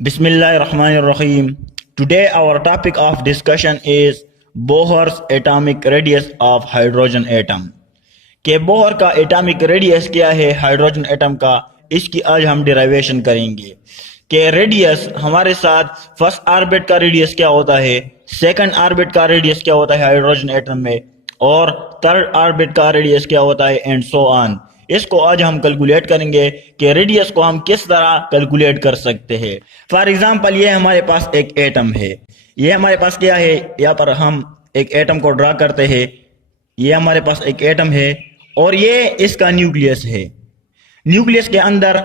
Bismillahirrahmanirrahim. Today our topic of discussion is Bohr's atomic radius of hydrogen atom. कि Bohr का atomic radius क्या है hydrogen atom का, इसकी आज हम डेरिवेशन करेंगे। कि रेडियस हमारे साथ फर्स्ट ऑर्बिट का रेडियस क्या होता है, सेकंड ऑर्बिट का रेडियस क्या होता है हाइड्रोजन एटम में, और थर्ड ऑर्बिट का रेडियस क्या होता है, एंड सो ऑन। इसको आज हम कैलकुलेट करेंगे कि रेडियस को हम किस तरह कैलकुलेट कर सकते हैं। फॉर एग्जांपल ये हमारे पास एक एटम है, ये हमारे पास क्या है, यहाँ पर हम एक एटम को ड्रा करते हैं। ये हमारे पास एक एटम है और ये इसका न्यूक्लियस है। न्यूक्लियस के अंदर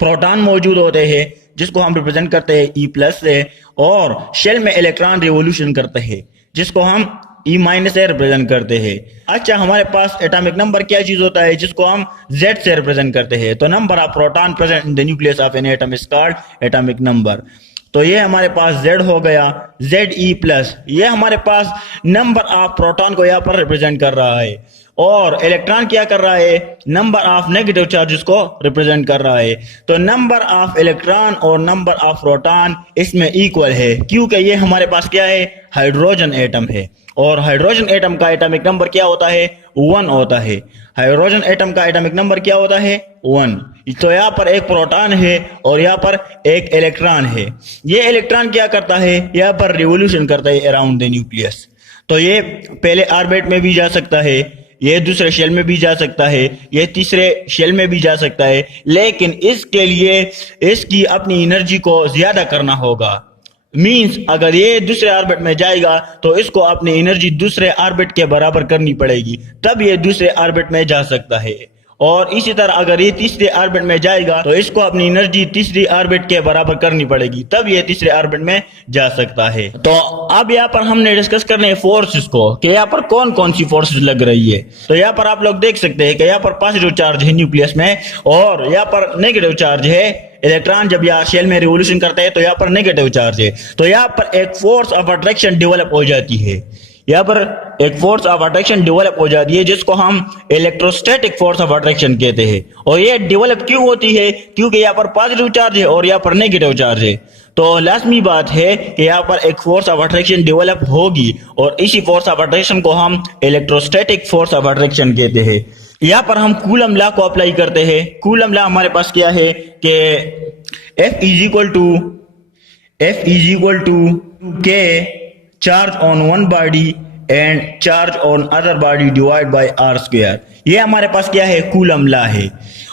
प्रोटॉन मौजूद होते हैं जिसको हम रिप्रेजेंट करते हैं ई प्लस से, और शेल में इलेक्ट्रॉन रिवोल्यूशन करते हैं जिसको हम ई माइनस से रिप्रेजेंट करते हैं। अच्छा, हमारे पास एटॉमिक नंबर क्या चीज होता है जिसको हम जेड से रिप्रेजेंट करते हैं। तो number of proton present in the nucleus of an atom is called atomic number. तो ये हमारे पास Z हो गया, Ze प्लस। ये हमारे पास नंबर ऑफ प्रोटॉन को यहाँ पर रिप्रेजेंट कर रहा है, और इलेक्ट्रॉन क्या कर रहा है, नंबर ऑफ नेगेटिव चार्जेस को रिप्रेजेंट कर रहा है। तो नंबर ऑफ इलेक्ट्रॉन और नंबर ऑफ प्रोटॉन इसमें इक्वल है, क्योंकि ये हमारे पास क्या है, हाइड्रोजन एटम है, और हाइड्रोजन एटम का एटॉमिक नंबर क्या होता है, 1 होता है। हाइड्रोजन एटम का एटॉमिक नंबर क्या होता है, 1। तो यहाँ पर एक प्रोटॉन है और यहाँ पर एक इलेक्ट्रॉन है। ये इलेक्ट्रॉन क्या करता है, यहाँ पर रिवोल्यूशन करता है अराउंड द न्यूक्लियस। तो ये पहले ऑर्बिट में भी जा सकता है, ये दूसरे शेल में भी जा सकता है, ये तीसरे शेल में भी जा सकता है, लेकिन इसके लिए इसकी अपनी एनर्जी को ज्यादा करना होगा। मींस अगर ये दूसरे ऑर्बिट में जाएगा तो इसको अपनी एनर्जी दूसरे ऑर्बिट के बराबर करनी पड़ेगी, तब ये दूसरे ऑर्बिट में जा सकता है। और इसी तरह अगर ये तीसरे ऑर्बिट में जाएगा तो इसको अपनी एनर्जी तीसरी ऑर्बिट के बराबर करनी पड़ेगी, तब ये तीसरे ऑर्बिट में जा सकता है। तो अब यहाँ पर हमने डिस्कस करने हैं फोर्सेस को, कि यहाँ पर कौन कौन सी फोर्सेस लग रही है। तो यहाँ पर आप लोग देख सकते हैं कि यहाँ पर पॉजिटिव चार्ज है न्यूक्लियस में, और यहाँ पर नेगेटिव चार्ज है। इलेक्ट्रॉन जब यहाँ शेल में रिवोल्यूशन करता है तो यहाँ पर नेगेटिव चार्ज है। तो यहाँ पर एक फोर्स ऑफ अट्रैक्शन डेवलप हो जाती है, यहाँ पर एक फोर्स ऑफ अट्रैक्शन डेवलप हो जाती है जिसको हम इलेक्ट्रोस्टैटिक फोर्स ऑफ अट्रैक्शन कहते हैं। और ये डेवलप क्यों होती है, क्योंकि यहाँ पर पॉजिटिव चार्ज है और यहाँ पर नेगेटिव चार्ज है। तो लाजमी बात है कि यहाँ पर एक फोर्स ऑफ अट्रैक्शन डेवलप होगी, और इसी फोर्स ऑफ अट्रैक्शन को हम इलेक्ट्रोस्टैटिक फोर्स ऑफ अट्रैक्शन कहते हैं। यहाँ पर हम कूलम लॉ को अप्लाई करते हैं। कूलम लॉ हमारे पास क्या है कि F is equal to K charge on one body and charge on other body divide by R square. ये हमारे पास क्या है, कूलम लॉ है।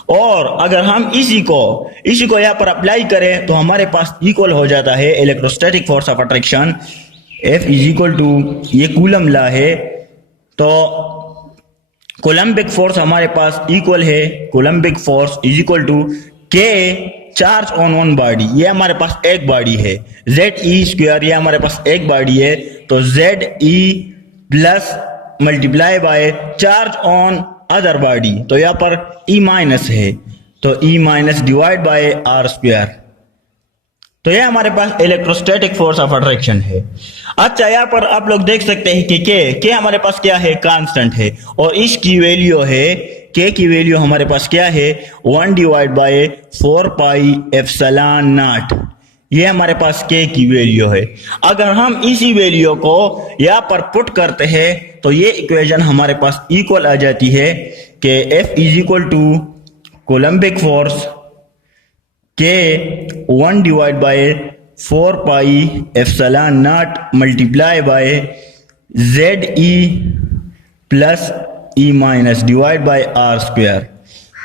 और अगर हम इसी को यहाँ पर अप्लाई करें तो हमारे पास इक्वल हो जाता है electrostatic force of attraction. F is equal to, ये कूलम लॉ है, तो कोलम्बिक फोर्स हमारे पास इक्वल है, Coulombic force is equal to K charge on one body. ये हमारे पास एक बॉडी है, Ze स्क्वायर, ये हमारे पास एक बॉडी है, तो Ze plus multiply by charge on other body. तो यहाँ पर E माइनस है, तो E minus divide by R square. तो ये हमारे पास इलेक्ट्रोस्टैटिक फोर्स ऑफ अट्रैक्शन है। अच्छा, यहाँ पर आप लोग देख सकते हैं कि K हमारे पास क्या है, कांस्टेंट है, और इसकी वैल्यू है, K की वैल्यू हमारे पास क्या है, 1 divide by 4 pi epsilon nought. ये हमारे पास K की वैल्यू है। अगर हम इसी वैल्यू को यहाँ पर पुट करते हैं तो ये इक्वेशन हमारे पास इक्वल आ जाती है कि F is equal to Coulombic force K 1 divide by 4 pi epsilon nought multiply by Ze plus E minus divide by R square.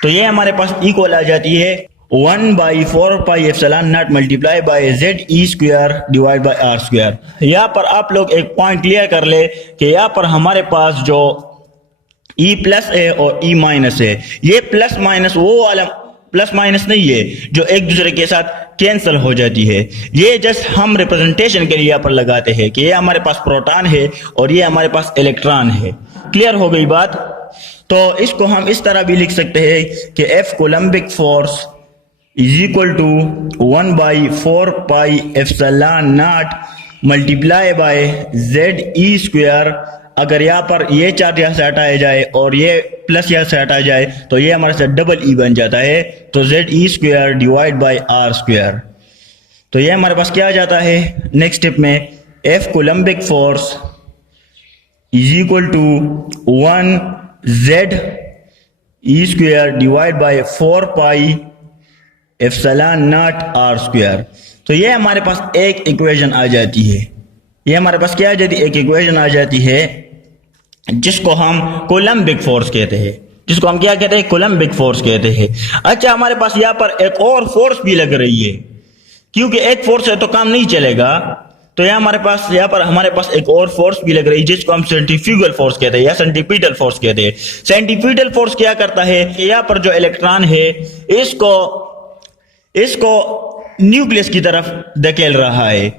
तो ये हमारे पास इक्वल आ जाती है 1 by 4 pi epsilon nought multiply by Ze square divide by R square. यहाँ पर आप लोग एक पॉइंट क्लियर कर ले कि यहाँ पर हमारे पास जो E प्लस है और E माइनस है, ये प्लस माइनस वो वाला प्लस माइनस नहीं है जो एक दूसरे के साथ कैंसिल हो जाती है। ये जस्ट हम रिप्रेजेंटेशन के लिए यहाँ पर लगाते हैं कि ये हमारे पास प्रोटॉन है और ये हमारे पास इलेक्ट्रॉन है। क्लियर हो गई बात। तो इसको हम इस तरह भी लिख सकते हैं कि F Coulombic force is equal to 1 by 4 pi epsilon nought multiply by Ze square अगर यहाँ पर ये चार्ज यहाँ से हटाया जाए और ये प्लस यहाँ से हटाया जाए तो ये हमारे साथ डबल ई बन जाता है, तो Z E square divide by R square. तो ये हमारे पास क्या आ जाता है नेक्स्ट स्टेप में, F Coulombic force is equal to 1 Z E square divide by 4 pi epsilon nought R square. तो ये हमारे पास एक इक्वेशन आ जाती है, ये हमारे पास क्या आ जाती है, एक इक्वेशन आ जाती है जिसको हम कोलम्बिक फोर्स कहते हैं, जिसको हम क्या कहते हैं, कोलम्बिक फोर्स कहते हैं। अच्छा, हमारे पास यहाँ पर एक और फोर्स भी लग रही है, क्योंकि एक फोर्स है तो काम नहीं चलेगा, तो यहाँ हमारे पास एक और फोर्स भी लग रही है जिसको हम सेंट्रीफ्यूगल फोर्स कहते हैं या सेंट्रीपिटल फोर्स कहते हैं। सेंट्रीपिटल फोर्स क्या करता है कि यहाँ पर जो इलेक्ट्रॉन है इसको न्यूक्लियस की तरफ धकेल रहा है,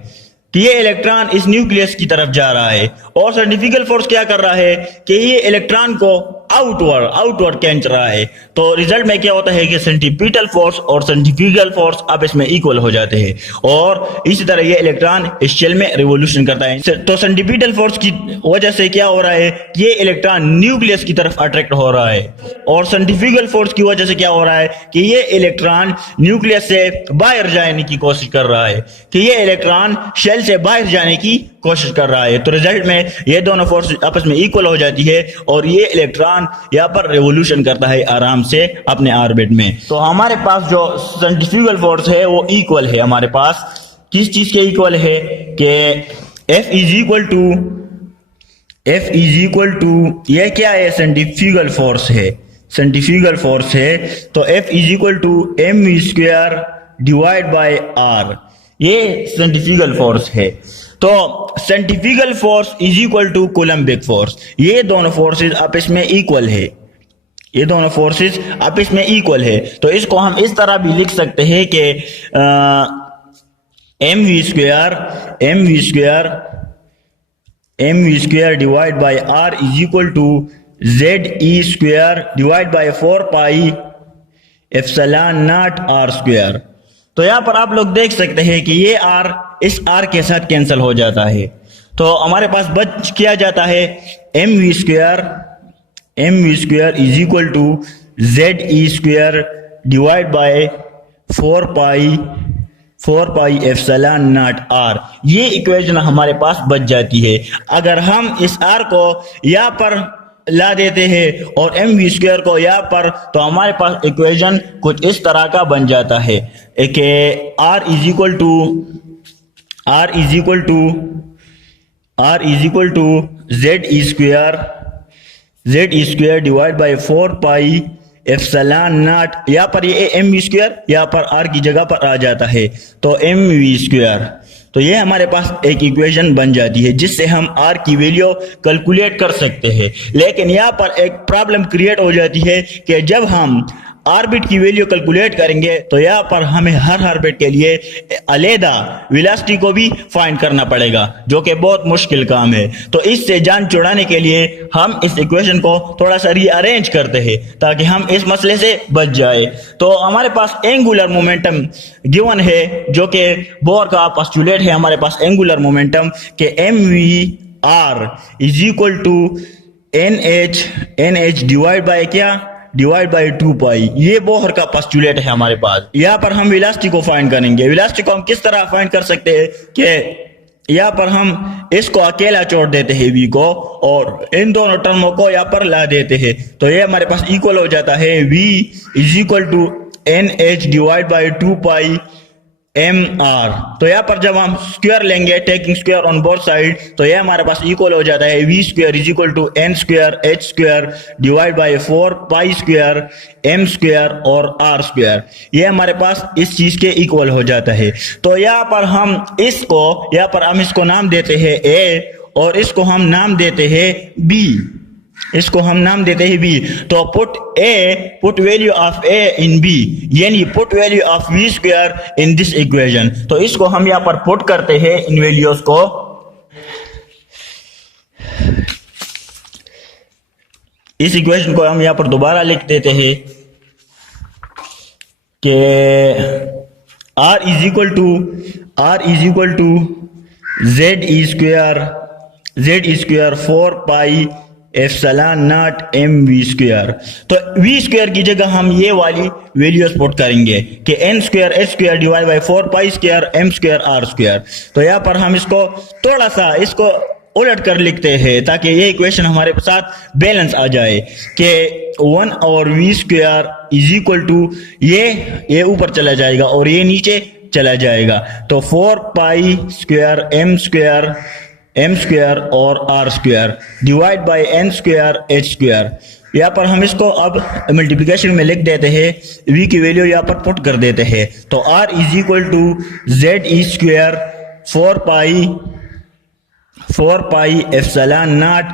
कि ये इलेक्ट्रॉन इस न्यूक्लियस की तरफ जा रहा है, और सेंट्रीफ्यूगल फोर्स क्या कर रहा है कि ये इलेक्ट्रॉन को आउटवर्ड खींच रहा है। तो रिजल्ट में क्या होता है कि सेंट्रीपिटल फोर्स और सेंट्रीफ्यूगल फोर्स आपस में इक्वल हो जाते हैं, और इसी तरह ये इलेक्ट्रॉन इस शेल में रिवोल्यूशन करता है। तो सेंट्रीपिटल फोर्स की वजह से क्या हो रहा है, ये इलेक्ट्रॉन न्यूक्लियस की तरफ अट्रैक्ट हो रहा है, और सेंट्रीफ्यूगल फोर्स की वजह से क्या हो रहा है कि ये इलेक्ट्रॉन न्यूक्लियस से बाहर जाने की कोशिश कर रहा है, कि ये इलेक्ट्रॉन शेल से बाहर जाने की कोशिश कर रहा है। तो रिजल्ट में ये दोनों फोर्स आपस में इक्वल हो जाती है, और ये इलेक्ट्रॉन यहाँ पर रेवोल्यूशन करता है आराम से अपने ऑर्बिट में। तो हमारे पास जो सेंट्रीफ्यूगल फोर्स है वो इक्वल है, हमारे पास किस चीज के इक्वल है कि F इज इक्वल टू ये क्या है, सेंट्रीफ्यूगल फोर्स है, सेंट्रीफ्यूगल फोर्स है, तो F is equal to mv square divide by r, ये सेंट्रीफ्यूगल फोर्स है। तो centrifugal force is equal to Coulombic force, ये दोनों फोर्सेस आपस में इक्वल है, ये दोनों फोर्सेस आपस में इक्वल है। तो इसको हम इस तरह भी लिख सकते हैं कि mv square divide by r is equal to Z E square divide by 4 pi epsilon nought r square. तो यहां पर आप लोग देख सकते हैं कि ये r इस r के साथ कैंसिल हो जाता है, तो हमारे पास बच किया जाता है mv square is equal to Z E square divide by 4 pi epsilon nought r। ये इक्वेशन हमारे पास बच जाती है। अगर हम इस r को यहाँ पर ला देते हैं और mv स्क्वायर को यहाँ पर, तो हमारे पास इक्वेशन कुछ इस तरह का बन जाता है कि r is equal to Z E square divide by 4 pi epsilon nought, यहाँ पर ये mv स्क्वायर यहाँ पर r की जगह पर आ जाता है, तो mv स्क्वायर। तो ये हमारे पास एक इक्वेशन बन जाती है जिससे हम r की वैल्यू कैलकुलेट कर सकते हैं। लेकिन यहाँ पर एक प्रॉब्लम क्रिएट हो जाती है कि जब हम ऑर्बिट की वैल्यू कैलकुलेट करेंगे तो यहाँ पर हमें हर ऑर्बिट के लिए अलग वेलोसिटी को भी फाइंड करना पड़ेगा, जो कि बहुत मुश्किल काम है। तो इससे जान छुड़ाने के लिए हम इस इक्वेशन को थोड़ा सा रीअरेंज करते हैं ताकि हम इस मसले से बच जाए। तो हमारे पास एंगुलर मोमेंटम गिवन है, जो कि बोर का पोस्टुलेट है हमारे पास एंगुलर मोमेंटम के mv r is equal to nh divide by 2 pi, ये बोहर का पोस्टुलेट है हमारे पास। यहाँ पर हम वेलोसिटी को फाइंड करेंगे। वेलोसिटी को हम किस तरह फाइंड कर सकते हैं कि यहाँ पर हम इसको अकेला छोड़ देते हैं v को, और इन दोनों टर्मों को यहाँ पर ला देते हैं, तो ये हमारे पास इक्वल हो जाता है v is equal to nh divide by 2 pi mr। तो यहाँ पर जब हम स्क्वायर लेंगे, taking square on both side, तो ये हमारे पास इक्वल हो जाता है v square is equal to n square h square divide by 4 pi square m square और r स्क्वायर। ये हमारे पास इस चीज के इक्वल हो जाता है। तो यहाँ पर हम इसको नाम देते हैं a और इसको हम नाम देते हैं b, तो put value of a in b, यानी put value of v square in this equation. तो इसको हम यहाँ पर पुट करते हैं इन वैल्यूज को। इस इक्वेशन को हम यहाँ पर दोबारा लिख देते हैं कि r is equal to Z E square Z square 4 pi epsilon nought M V square. तो वी स्क्वायर की जगह हम ये वाली वैल्यूज पुट करेंगे कि N square H square divide by 4 pi square M square R square. तो यहाँ पर हम इसको थोड़ा सा इसको उलट कर लिखते हैं ताकि ये इक्वेशन हमारे साथ बैलेंस आ जाए कि 1 और V square is equal to ये ऊपर चला जाएगा और ये नीचे चला जाएगा। तो 4 पाई स्क्वायर एम स्क्वायर और R square divide by N square H square. यहाँ पर हम इसको अब मल्टीप्लिकेशन में लिख देते हैं, v की वैल्यू यहाँ पर पुट कर देते हैं। तो r is equal to Z E square 4 pi epsilon nought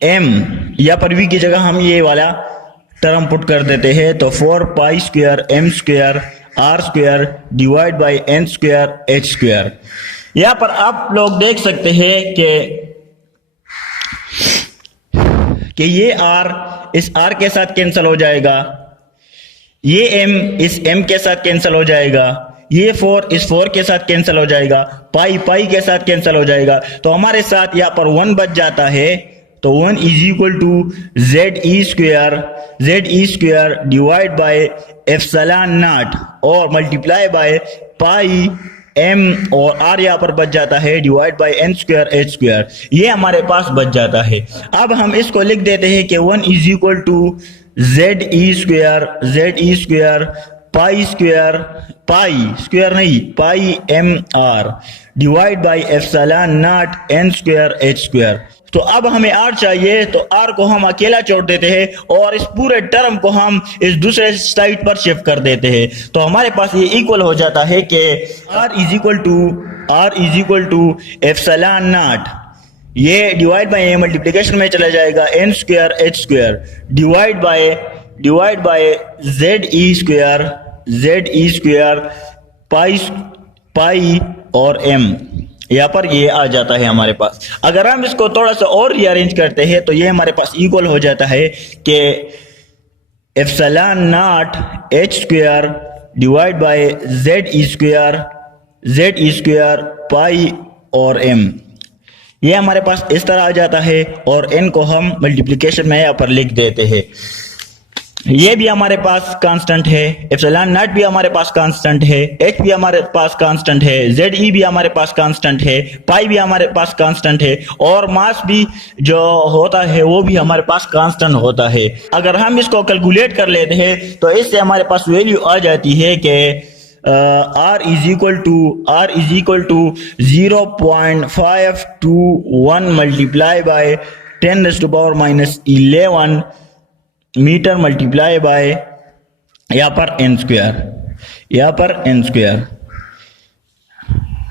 m, यहाँ पर v की जगह हम ये वाला टर्म पुट कर देते हैं। तो 4 pi square M square R square divide by N square H square. यहाँ पर आप लोग देख सकते हैं कि ये r इस r के साथ कैंसिल हो जाएगा, ये m इस m के साथ कैंसिल हो जाएगा, ये 4 इस 4 के साथ कैंसिल हो जाएगा, पाई के साथ कैंसिल हो जाएगा। तो हमारे साथ यहाँ पर 1 बच जाता है। तो 1 is equal to Z E square divide by epsilon nought और मल्टीप्लाई बाय पाई m और r यहाँ पर बच जाता है divide by N square H square. ये हमारे पास बच जाता है। अब हम इसको लिख देते हैं कि 1 is equal to Z E square pi m r divide by epsilon nought N square H square. तो अब हमें r चाहिए, तो r को हम अकेला छोड़ देते हैं और इस पूरे टर्म को हम इस दूसरे साइड पर शिफ्ट कर देते हैं। तो हमारे पास ये इक्वल हो जाता है कि r is equal to epsilon nought, ये डिवाइड बाय ये मल्टीप्लिकेशन में चला जाएगा N square H square divide by Z E square pi और m, यहाँ पर ये आ जाता है हमारे पास। अगर हम इसको थोड़ा सा और रीअरेंज करते हैं तो ये हमारे पास इक्वल हो जाता है कि epsilon not H square divide by Z E square pi और m, ये हमारे पास इस तरह आ जाता है। और n को हम मल्टीप्लिकेशन में यहाँ पर लिख देते हैं। ये भी हमारे पास कांस्टेंट है, एप्सिलॉन नॉट भी हमारे पास कांस्टेंट है, h भी हमारे पास कांस्टेंट है, ZE भी हमारे पास कांस्टेंट है, पाई भी हमारे पास कांस्टेंट है और मास भी जो होता है वो भी हमारे पास कांस्टेंट होता है। अगर हम इसको कैलकुलेट कर लेते हैं तो इससे हमारे पास वैल्यू आ जाती है कि r is equal to 0.521 multiply by 10⁻⁻11 metre multiply by यहाँ पर n स्क्वायर,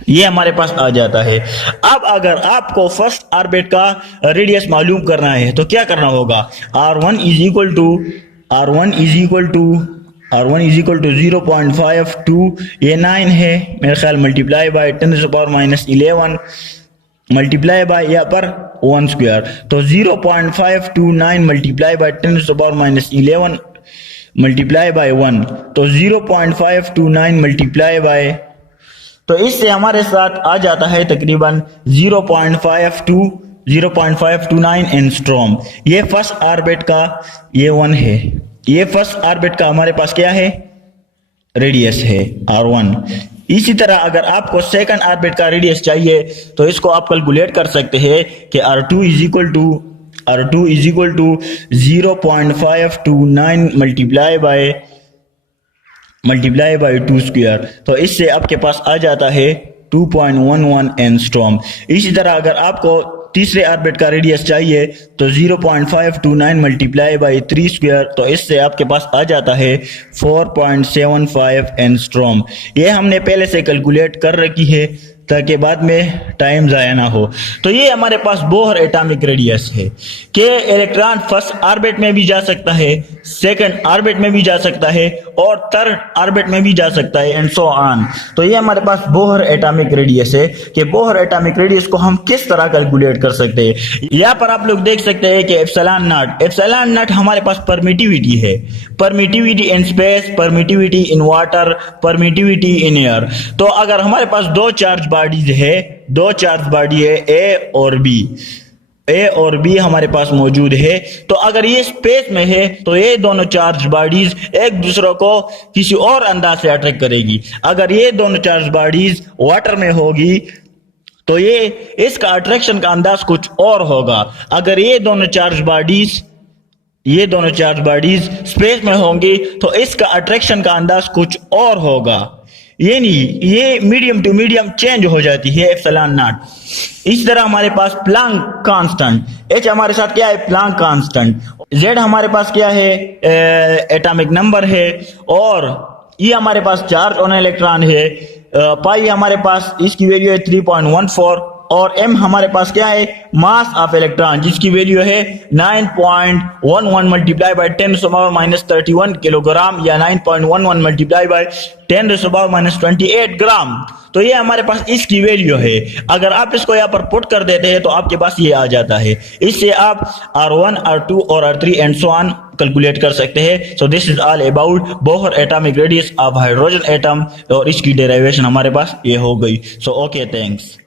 ये हमारे पास आ जाता है। अब अगर आपको फर्स्ट ऑर्बिट का रेडियस मालूम करना है तो क्या करना होगा, r1 इज इक्वल टू 0.52, ये 9 है मेरे ख्याल, मल्टीप्लाई बाय 10⁻⁻11 मल्टीप्लाई बाय यहाँ पर 1 स्क्वायर। तो 0.529 मल्टीप्लाई बाय 10⁻⁻11 मल्टीप्लाई बाय 1, तो 0.529 मल्टीप्लाई बाय, तो इससे हमारे साथ आ जाता है तकरीबन 0.529 एंगस्ट्रॉम। ये फर्स्ट ऑर्बिट का ये 1 है, ये फर्स्ट ऑर्बिट का हमारे पास क्या है, रेडियस है r1। इसी तरह अगर आपको सेकंड ऑर्बिट का रेडियस चाहिए तो इसको आप कैलकुलेट कर सकते हैं कि r2 is equal to 0.529 multiply by 2 square. तो इससे आपके पास आ जाता है 2.11 एंगस्ट्रॉम। इसी तरह अगर आपको तीसरे ऑर्बिट का रेडियस चाहिए तो 0.529 मल्टीप्लाई बाई 3 स्क्वायर, तो इससे आपके पास आ जाता है 4.75 एंगस्ट्रॉम। ये हमने पहले से कैलकुलेट कर रखी है ताकि बाद में टाइम ज़ाया ना हो। तो ये हमारे पास बोहर एटॉमिक रेडियस है कि इलेक्ट्रॉन फर्स्ट ऑर्बिट में भी जा सकता है, सेकंड ऑर्बिट में भी जा सकता है और थर्ड ऑर्बिट में भी जा सकता है एंड सो ऑन। तो ये हमारे पास बोहर एटॉमिक रेडियस है कि बोहर एटॉमिक रेडियस को हम किस तरह कैलकुलेट कर सकते हैं। यहाँ पर आप लोग देख सकते हैं कि एप्सिलॉन नॉट हमारे पास परमिटिविटी है, permittivity in space, permittivity in water, permittivity in air. तो अगर हमारे पास दो चार्ज बॉडीज है, दो चार्ज बॉडी है ए और बी, ए और बी हमारे पास मौजूद है। तो अगर ये स्पेस में है तो ये दोनों चार्ज बॉडीज एक दूसरे को किसी और अंदाज से अट्रैक्ट करेगी। अगर ये दोनों चार्ज बॉडीज वाटर में होगी तो ये इसका अट्रैक्शन का अंदाज कुछ और होगा। अगर ये दोनों चार्ज बॉडीज स्पेस में होंगी तो इसका अट्रैक्शन का अंदाज कुछ और होगा। ये नहीं, ये मीडियम टू मीडियम चेंज हो जाती है एप्सिलॉन नॉट। इस तरह हमारे पास प्लैंक कांस्टेंट, एच हमारे साथ क्या है, प्लैंक कांस्टेंट, जेड हमारे पास क्या है, एटॉमिक नंबर है, और ये हमारे पास चार्ज ऑन इलेक्ट्रॉन है, पाई हमारे पास इसकी वैल्यू है 3.14, और m हमारे पास क्या है, मास ऑफ इलेक्ट्रॉन, जिसकी वैल्यू है 9.11 मल्टीप्लाई बाय 10⁻⁻31 किलोग्राम, या 9.11 मल्टीप्लाई बाय 10⁻⁻28 ग्राम। तो ये हमारे पास इसकी वैल्यू है। अगर आप इसको यहाँ पर पुट कर देते हैं तो आपके पास ये आ जाता है। इससे आप R1, R2 और R3 and so on calculate कर सकते हैं। So this is all about Bohr atomic radius of hydrogen atom, और इसकी डेरिवेशन हमारे पास ये हो गई। So okay, thanks.